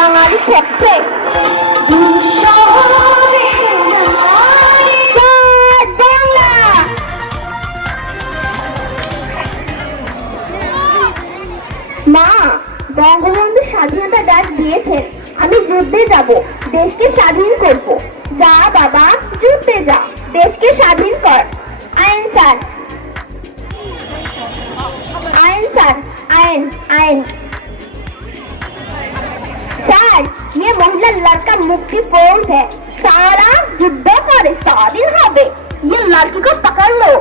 বাঙালি মা বঙ্গবন্ধু স্বাধীনতা দাস দিয়েছেন আমি যুদ্ধে যাব, দেশকে স্বাধীন করব। যা বাবা, যুদ্ধে যা, দেশকে স্বাধীন কর। আইন, স্যার। আইন স্যার। আইন আইন। ये महिला लड़का मुक्ति फोर्स है। सारा युद्धों पर सारी ये लड़की को पकड़ लो।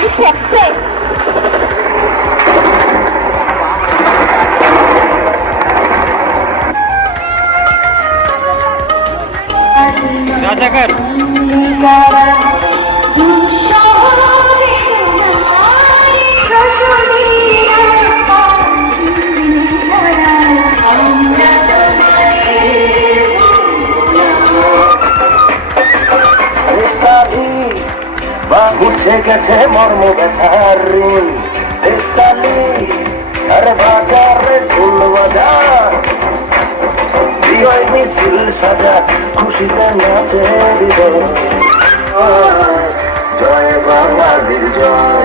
వాడి స్టెప్సే రాజాగారు বা উঠে গেছে মর্ম ব্যথার ঋণ। ইত্যাদি আরে বাজারে ফুল বাজার বিজয় মিছিল সাজা, খুশিতে নাচে হৃদয় জয় বাংলাদেশ জয়।